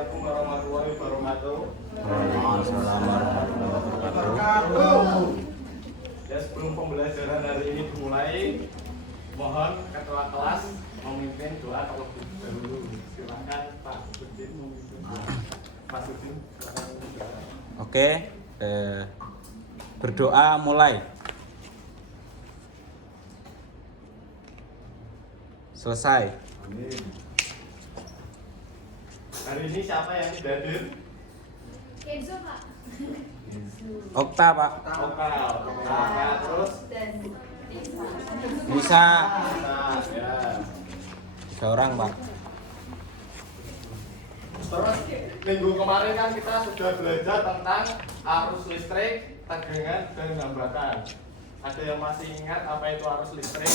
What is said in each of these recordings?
Assalamualaikum warahmatullahi wabarakatuh. Waalaikumsalam warahmatullahi wabarakatuh. Ya, sebelum pembelajaran hari ini dimulai, mohon ketua kelas memimpin doa terlebih dahulu. Silakan Pak Udin memimpin doa. Mas Udin, silakan memimpin doa. Oke, berdoa mulai. Selesai. Amin. Hari ini siapa yang tidak hadir? Kenzo, Pak. Okta, Pak. Oka, terus Bisa nah, ya. 3 orang, Pak. Terus minggu kemarin kan kita sudah belajar tentang arus listrik, tegangan, dan hambatan. Ada yang masih ingat apa itu arus listrik?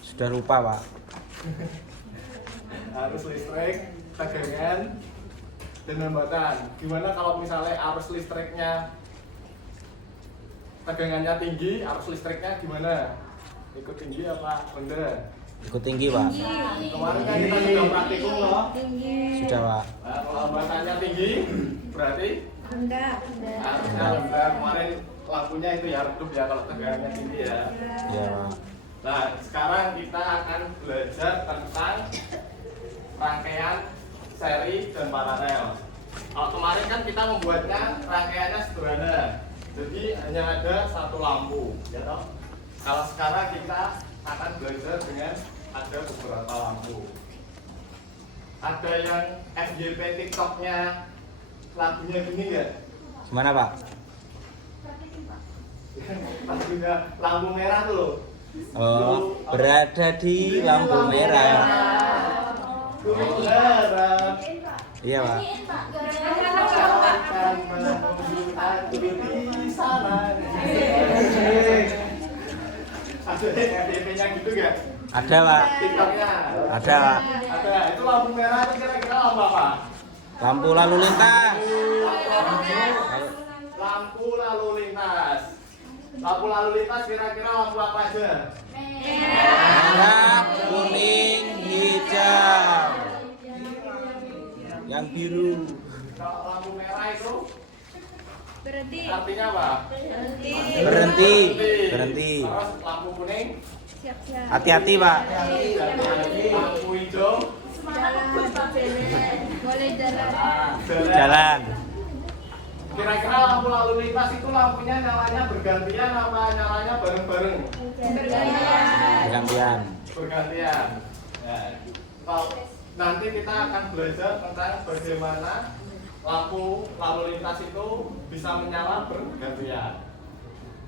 Sudah lupa, Pak. Arus listrik, tegangan, dan hambatan. Gimana kalau misalnya arus listriknya tegangannya tinggi, arus listriknya gimana? Ikut tinggi apa rendah? Ikut tinggi, Pak. Kemarin kan kita sudah praktikum loh. Sudah, Pak. Nah, kalau hambatannya tinggi, berarti harusnya rendah. Kemarin lampunya itu ya redup ya kalau tegangannya tinggi ya. Iya, Pak. Nah, sekarang kita akan belajar tentang rangkaian seri dan paralel. Kalau kemarin kan kita membuatnya rangkaiannya sederhana, jadi hanya ada satu lampu, ya toh. Kalau sekarang kita akan belajar dengan ada beberapa lampu. Ada yang FYP TikToknya lagunya gini nggak? Gimana, Pak? Lagunya lampu merah tuh loh. Oh, berada di lampu merah. Ku harap Iya, Pak. akan menunggu aku di sana. Ada FYP-nya gitu nggak? Ada, Pak. TikToknya? Ada, Pak. Ada. Itu lampu merah itu kira-kira lampu apa? Lampu lalu lintas. Lampu lalu lintas. Lampu lalu lintas kira-kira lampu apa aja? Merah, kuning, hijau. Yang biru. Kalau lampu merah itu Berhenti. artinya apa? Berhenti. Berhenti. Terus lampu kuning? Siap-siap. Hati-hati, Pak. Lampu hijau? Boleh jalan. Jalan. Kira-kira lampu lalu lintas itu lampunya nyalanya bergantian apa nyalanya bareng-bareng? Gantian. Bergantian. Ya. Kalau nanti kita akan belajar tentang bagaimana lampu lalu lintas itu bisa menyala bergantian.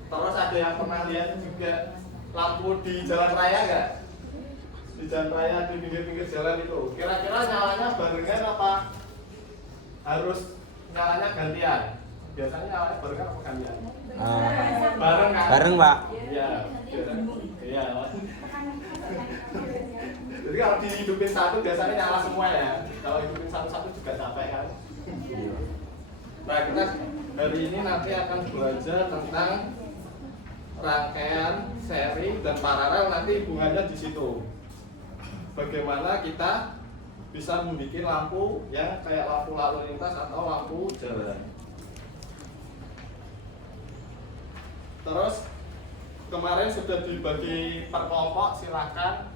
Terus ada yang pernah lihat juga lampu di jalan raya nggak? Di jalan raya di pinggir-pinggir jalan itu, kira-kira nyalanya barengan apa harus nyalanya gantian? Biasanya nyalanya barengan apa gantian? Bareng kan? Bareng, Pak. Iya. Iya. Jadi kalau dihidupin satu biasanya nyala semua ya. Kalau hidupin satu-satu juga capek kan. Nah, kita hari ini nanti akan belajar tentang rangkaian seri dan paralel, nanti hubungannya di situ. Bagaimana kita bisa membuat lampu yang kayak lampu lalu lintas atau lampu jalan. Terus kemarin sudah dibagi per kelompok, silahkan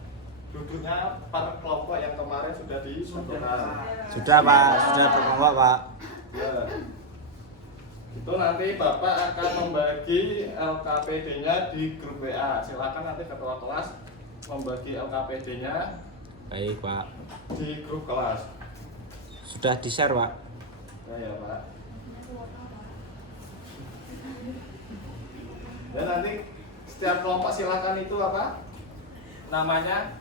duduknya per kelompok yang kemarin sudah disebutkan. Sudah, Pak. Sudah terkelompok, Pak. Ya. Itu nanti Bapak akan membagi LKPD-nya di grup WA. Silakan nanti ketua kelas membagi LKPD-nya Baik, Pak. di grup kelas. Sudah di-share, Pak. Ya, Pak. Dan nanti setiap kelompok silakan itu apa? Namanya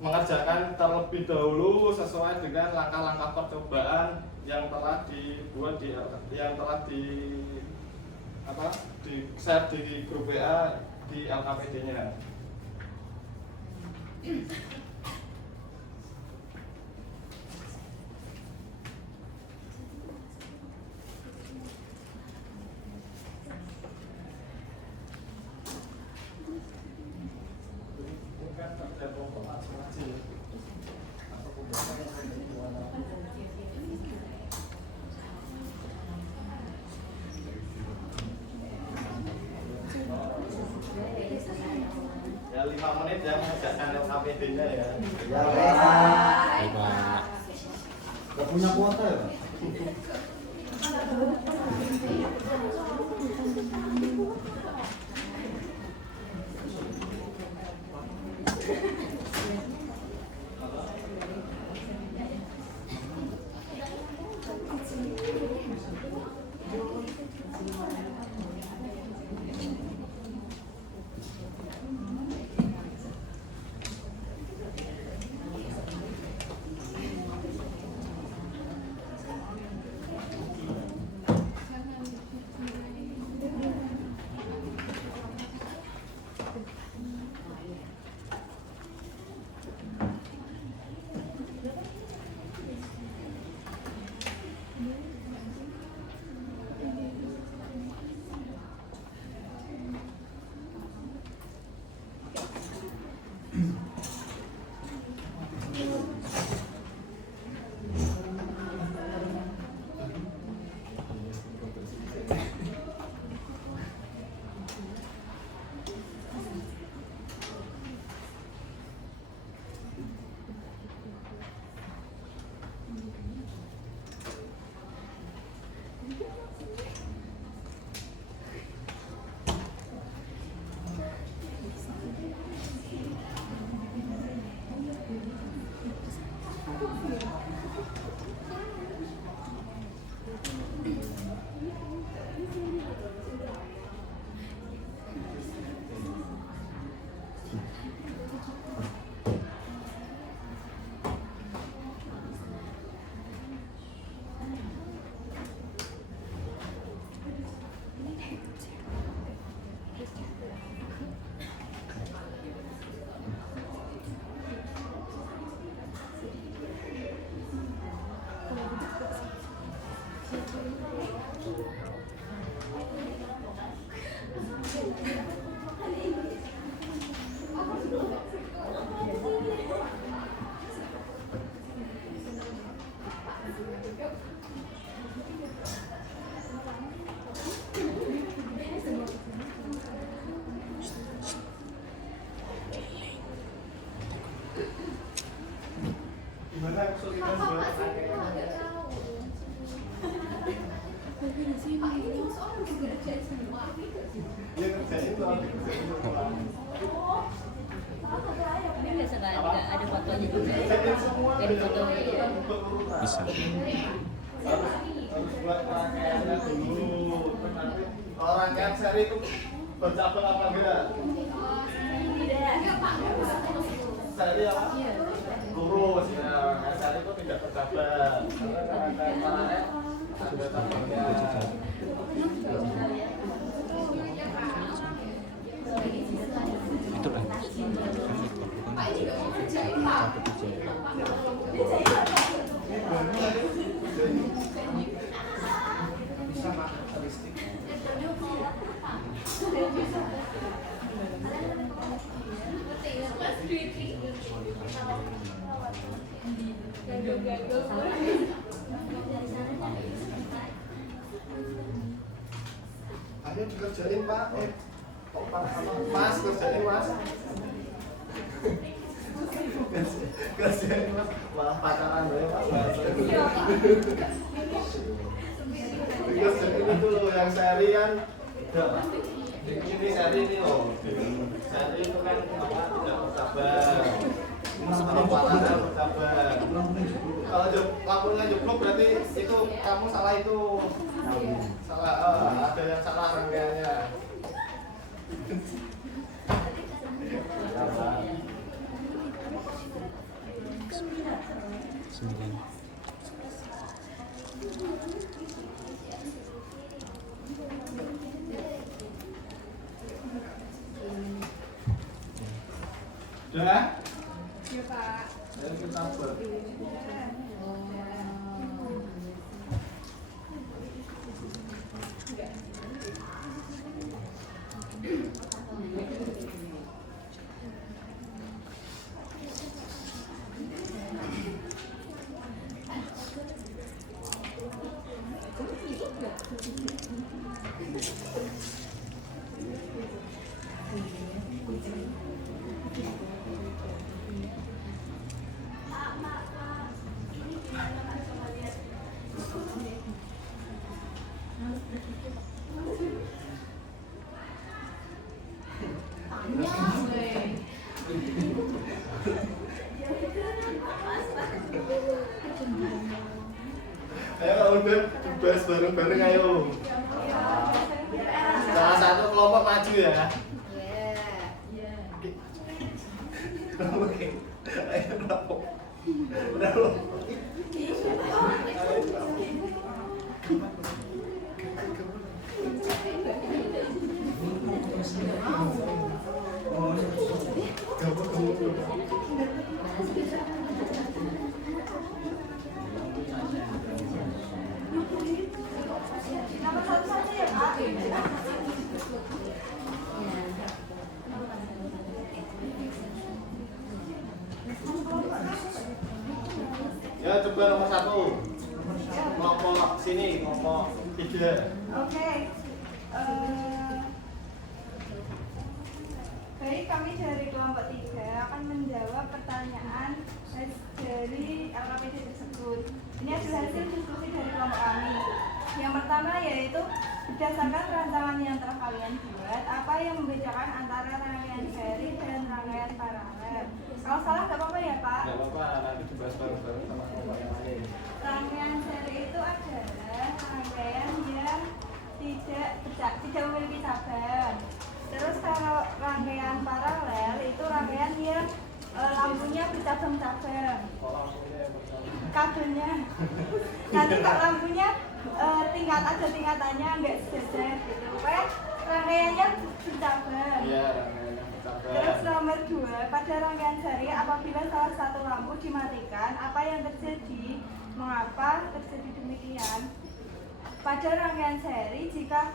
mengerjakan terlebih dahulu sesuai dengan langkah-langkah percobaan yang telah dibuat yang telah di share di grup WA di LKPD-nya. Ini kan kerja kelompok masing-masing. Atau pembahasan yang gimana? Ya, Pak. Baik, Pak. Gak punya kuota ya, Pak? Gimana kesulitan buat dia kerjain tuh Ini biasa nggak ada fotonya juga. kerjain semua Jadi foto. Bisa. harus buat rangkaiannya dulu. Terus nanti kalau rangkaian seri itu bercabang apa enggak? Seri apa? Lurus ya, rangkaian seri itu tidak bercabang. Karena rangkaian paralel ada cabangnya. Itu kan. Kan itu. Bisa makan statistik. Ayo kerjain Pak. Mas kerjain Mas. Kerjain Mas. Malah pacaran ya Pak. Kerjain itu loh yang seri kan. Ini seri ini loh. Seri itu kan apa tidak bersabar. Kalau paralel bersabar. Kalau lampunya jeblok berarti itu kamu salah itu. Salah, ada yang salah rangkaiannya. Sembilan. Sudah? Iya Pak. Ayo kita buat. Bahas bareng-bareng ayo. Salah satu kelompok maju ya. Oke. Ayo berapa? Udah loh. Nomor 1 saja ya Pak. Ya coba nomor 1. Kelompok sini, kelompok 3. Oke. Baik, kami dari kelompok 3 akan menjawab pertanyaan dari LKPD tersebut. Ini adalah hasil diskusi dari kelompok kami. Yang pertama yaitu berdasarkan rancangan yang telah kalian buat, apa yang membedakan antara rangkaian seri dan rangkaian paralel? Kalau salah nggak apa-apa ya Pak? Nggak apa-apa, nanti dibahas bareng-bareng sama kelompok yang lain. Rangkaian seri itu adalah rangkaian yang tidak memiliki cabang. Terus kalau rangkaian paralel itu rangkaian yang lampunya bercabang-cabang. Kabelnya. Nanti kalau lampunya ada tingkatannya, nggak sejajar gitu. Pokoknya rangkaiannya bercabang. Iya, rangkaiannya bercabang. Terus nomor 2, pada rangkaian seri apabila salah satu lampu dimatikan, apa yang terjadi? Mengapa terjadi demikian? Pada rangkaian seri jika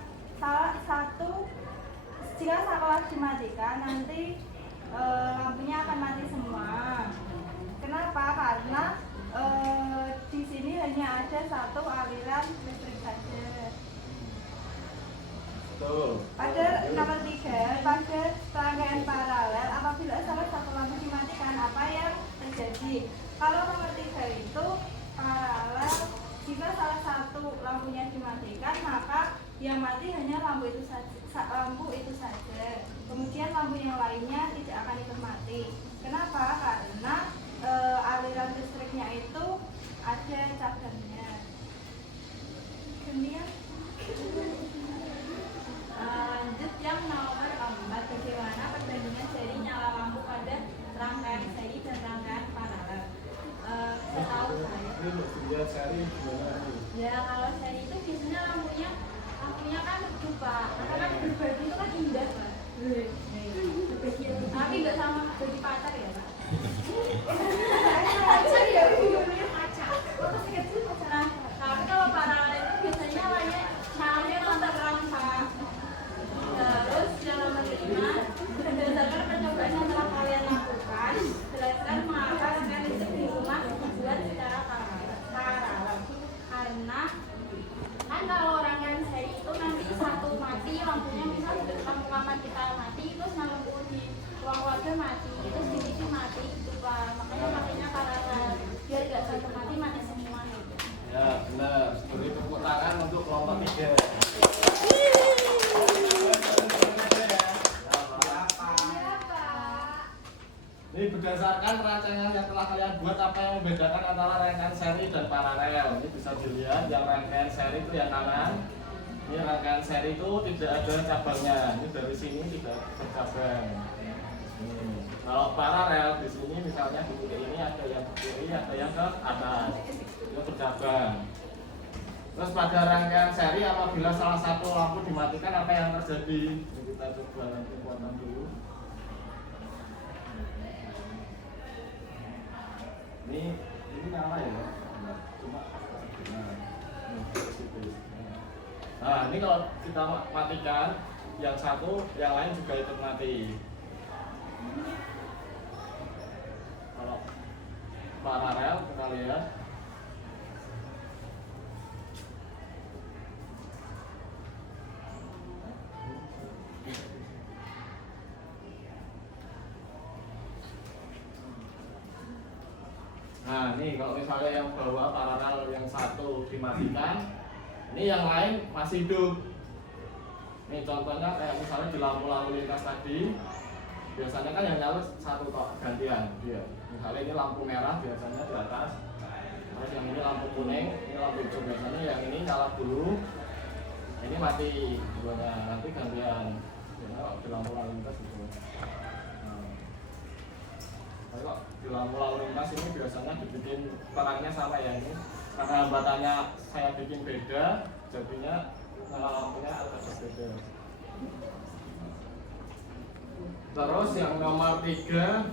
satu dimatikan, nanti lampunya akan mati semua. Kenapa? Karena di sini hanya ada satu aliran listrik saja. Betul. Pada nomor 3, pada rangkaian paralel apabila salah satu lampu dimatikan, apa yang terjadi? Kalau nomor 3 itu paralel, jika salah satu lampunya dimatikan, maka yang mati hanya lampu itu saja. Kemudian lampu yang lainnya tidak akan ikut mati. Kenapa? Karena aliran listriknya itu ada cabangnya. Kemudian lanjut yang nomor 4, bagaimana perbandingan seri nyala lampu pada rangkaian seri dan rangkaian paralel? Setahu saya. Ini untuk lihat seri gimana nih? Ya kalau seri itu biasanya lampunya kan berubah. Karena kan berbagi itu kan indah Pak. Tapi nggak sama bagi pacar ya Pak. Pacar ya, pacar. Nah, tapi kalau paralel itu biasanya nyalanya terang Pak. Terus yang nomor 5, berdasarkan percobaan yang telah kalian lakukan, jelaskan mengapa rangkaian listrik di rumah dibuat secara paralel. Karena kan kalau rangkaian seri itu nanti satu mati, lampunya misal lampu kamar kita mati, terus lampu di ruang keluarga mati, terus di TV mati gitu Pak. Makanya paralel biar nggak satu mati semua gitu. Ya benar. Beri tepuk tangan untuk kelompok 3. Ini berdasarkan rancangan yang telah kalian buat, apa yang membedakan antara rangkaian seri dan paralel? Ini bisa dilihat, yang rangkaian seri itu yang kanan. Ini rangkaian seri itu tidak ada cabangnya. Ini dari sini tidak bercabang. Kalau paralel di sini misalnya di titik ini ada yang ke kiri, ada yang ke atas. Itu bercabang. Terus pada rangkaian seri apabila salah satu lampu dimatikan, apa yang terjadi? Ini kita coba nanti potong dulu. Ini nyala ya, cuma nah ini kalau kita matikan yang satu, yang lain juga ikut mati. Kalau paralel kita lihat, nah ini kalau misalnya yang bawah paralel yang satu dimatikan, ini yang lain masih hidup. Ini contohnya kayak misalnya di lampu lalu lintas tadi, biasanya kan yang nyala satu tok gantian dia. Misalnya ini lampu merah biasanya di atas, Terus yang ini lampu kuning, ini lampu hijau. Biasanya yang ini nyala dulu, ini mati duanya, nanti gantian. Biasanya di lampu lalu lintas gitu. Nah, kalau di lampu lalu lintas ini biasanya dibikin terangnya sama ya ini. Karena hambatannya saya bikin beda, jadinya nyala lampunya agak berbeda. Terus yang nomor 3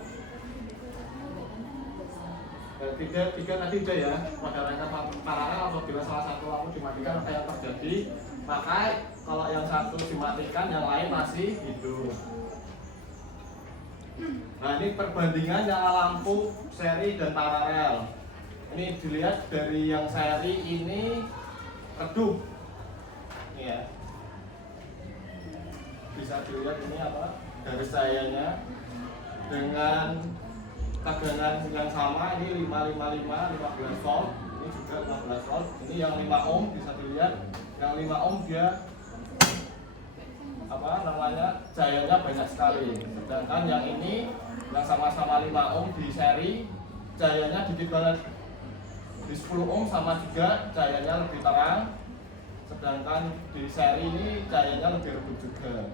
tiga tadi udah ya, pada rangka paralel apabila salah satu lampu dimatikan apa yang terjadi, maka kalau yang satu dimatikan yang lain masih hidup. Nah ini perbandingan nyala lampu seri dan paralel. Ini dilihat dari yang seri ini redup, ini ya, bisa dilihat ini apa garis cahayanya dengan tegangan yang sama, ini 555 15 volt, ini juga 15 volt, ini yang 5 ohm bisa dilihat, yang 5 ohm dia apa namanya cahayanya banyak sekali, sedangkan yang ini yang sama-sama 5 ohm di seri cahayanya dikit banget, di 10 ohm sama juga cahayanya lebih terang, sedangkan di seri ini cahayanya lebih redup juga.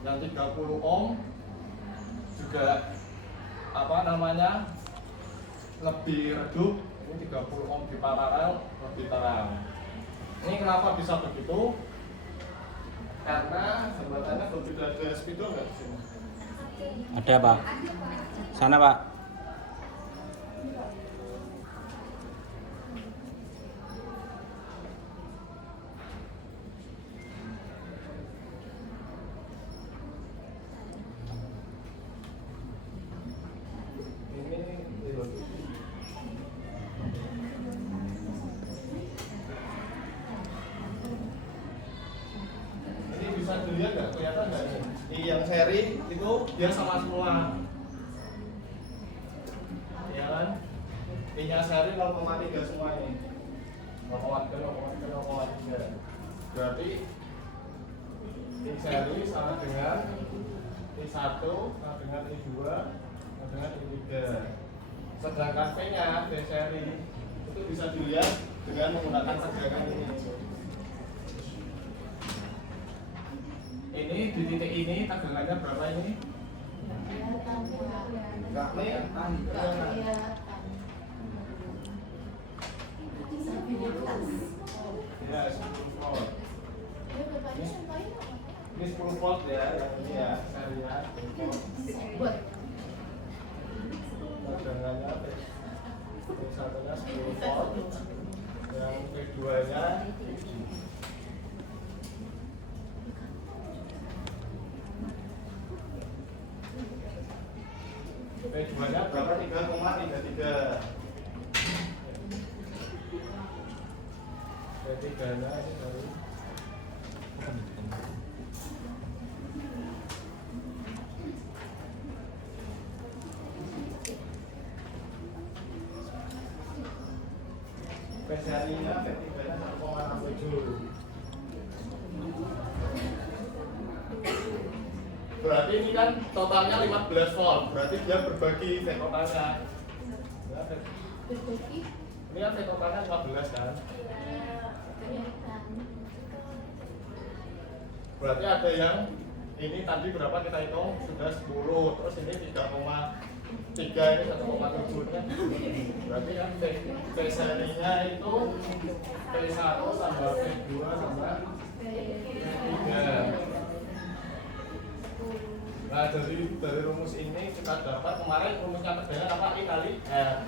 Yang 30 ohm juga apa namanya lebih redup, ini 30 ohm di paralel lebih terang. Ini kenapa bisa begitu? Karena hambatannya berbeda. Ada spidol nggak di sini? Ada Pak. Sana Pak. Bisa dilihat nggak, kelihatan nggak nih? Di yang seri itu dia sama semua, ya kan? Ini seri 0,3 semua ini, 0,3. Berarti ini seri sama dengan I1 sama dengan I2 sama dengan I3. Sedangkan P-nya P seri itu bisa dilihat dengan menggunakan tegangan ini. Ini di titik ini tegangannya berapa ini? Enggak kelihatan. Ya, 10 volt. Ini 10 volt ya, yang ini ya, saya lihat. Tegangannya satunya 10 volt, yang keduanya P2-nya berapa? 3,33. P3-nya ini baru P-serinya P3-nya 1,67. Berarti ini kan totalnya 15 volt, berarti dia berbagi totalnya. Ini kan totalnya 15 kan? Berarti ada yang ini tadi berapa kita hitung? Sudah 10, terus ini 3,3, ini 1,7 nya. Berarti kan P-serinya itu P1 tambah P2 tambah P3. Nah dari rumus ini kita dapat kemarin rumusnya tegangan apa? I kali R.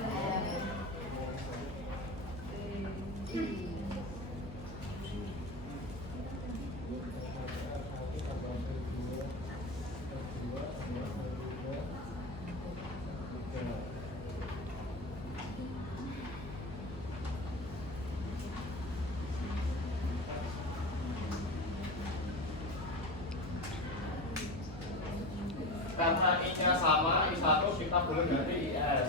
Karena I-nya sama, I1 kita boleh ganti IS.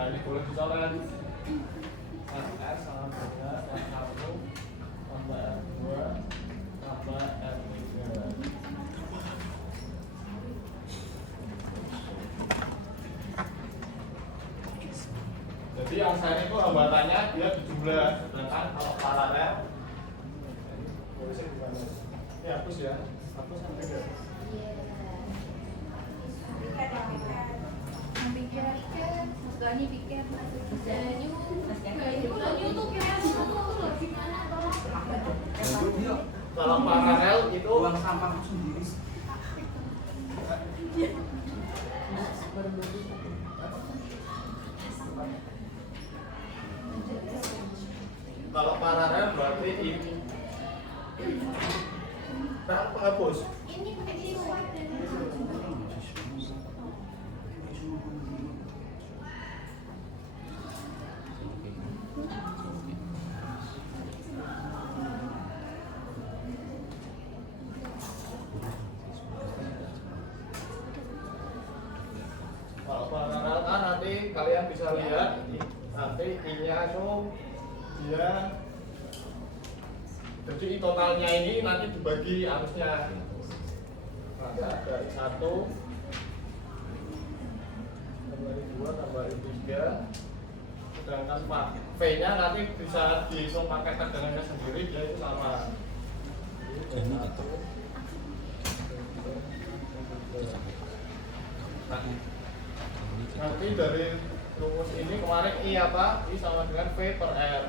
Nah ini boleh dicoret. R sama dengan R1 tambah R2 tambah R3. Jadi yang seri itu hambatannya dia dijumlah, sedangkan kalau paralel boleh gimana? Ini hapus ya, hapus sampai enggak? Kalau paralel itu Buang sampah sendiri. kalau paralel berarti ini. Nah, penghapus. Ini pakai tisu. Kalau paralel kan nanti kalian bisa lihat nanti I-nya itu dia jadi totalnya ini nanti dibagi arusnya. Nanti ada I1 tambah I2 tambah I3, sedangkan V-nya nanti bisa dihitung pakai tegangannya sendiri, dia itu sama. Nanti dari rumus ini kemarin I apa? I sama dengan V per R.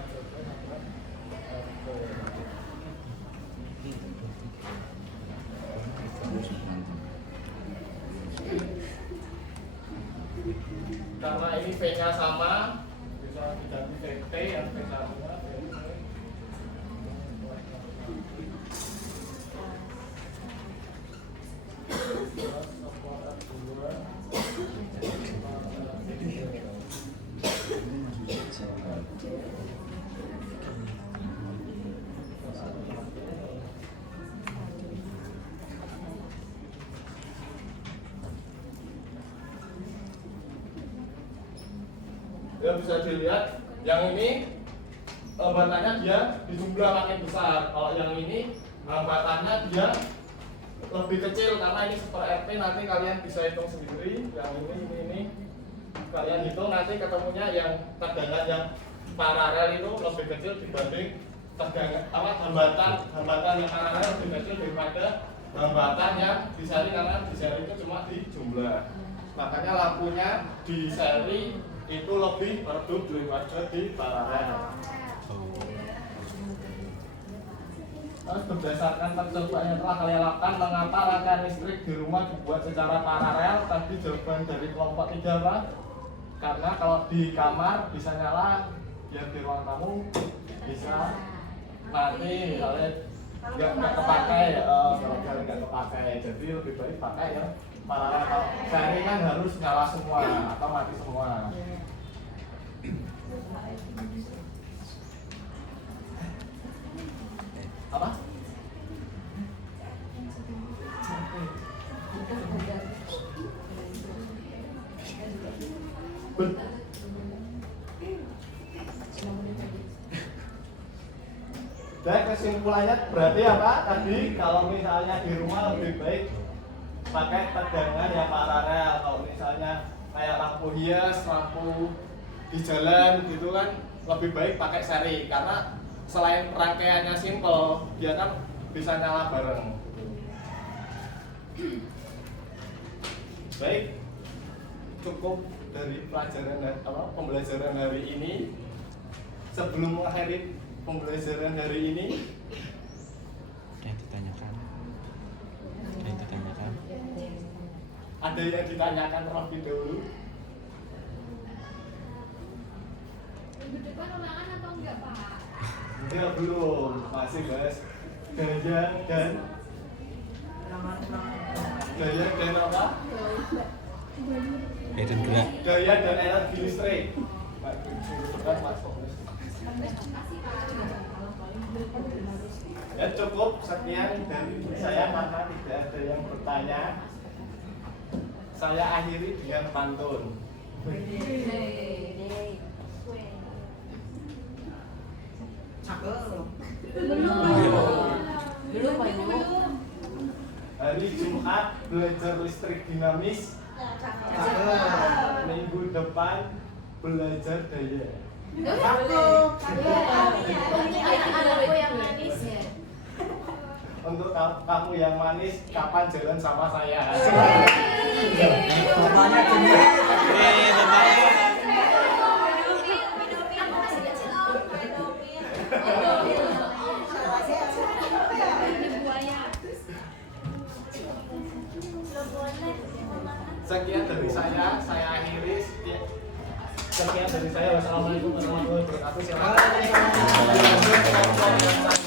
Karena ini V-nya sama, bisa diganti VT yang V1-nya VT. Ya bisa dilihat yang ini hambatannya dia dijumlah makin besar. Kalau yang ini hambatannya dia lebih kecil karena ini super RP, nanti kalian bisa hitung sendiri. Yang ini kalian hitung nanti ketemunya yang tegangan yang paralel itu lebih kecil dibanding tegangan hambatan yang paralel lebih kecil daripada hambatan yang di seri, karena di seri itu cuma di jumlah. Makanya lampunya di seri itu lebih redup daripada di paralel. Terus berdasarkan percobaan yang telah kalian lakukan, mengapa rangkaian listrik di rumah dibuat secara paralel? Tadi jawaban dari kelompok 3 apa? Karena kalau di kamar bisa nyala, biar di ruang tamu bisa mati, misalnya nggak kepakai, kalau nggak kepakai, jadi lebih baik pakai ya paralel. Kalau seri kan harus nyala semua atau mati semua. Apa? Dan kesimpulannya berarti apa? Tadi kalau misalnya di rumah lebih baik pakai tegangan yang paralel. Kalau misalnya kayak lampu hias, lampu di jalan gitu kan, lebih baik pakai seri karena selain rangkaiannya simple, dia kan bisa nyala bareng. Baik, cukup dari pembelajaran hari ini. Sebelum mengakhiri pembelajaran hari ini, Yang ditanyakan. ada yang ditanyakan terlebih dahulu. Minggu depan ulangan atau enggak, Pak? Enggak, belum, masih bahas gaya dan apa? Dan gerak. Gaya dan energi listrik. Ya cukup sekian dari saya, karena tidak ada yang bertanya. Saya akhiri dengan pantun. Hari Jumat belajar listrik dinamis. Minggu depan belajar daya. Anakku yang manis ya. Untuk kamu yang manis, kapan jalan sama saya? Bapaknya cenderung. Sekian dari saya akhiri. Sekian dari saya. Wassalamualaikum warahmatullahi wabarakatuh. Silakan.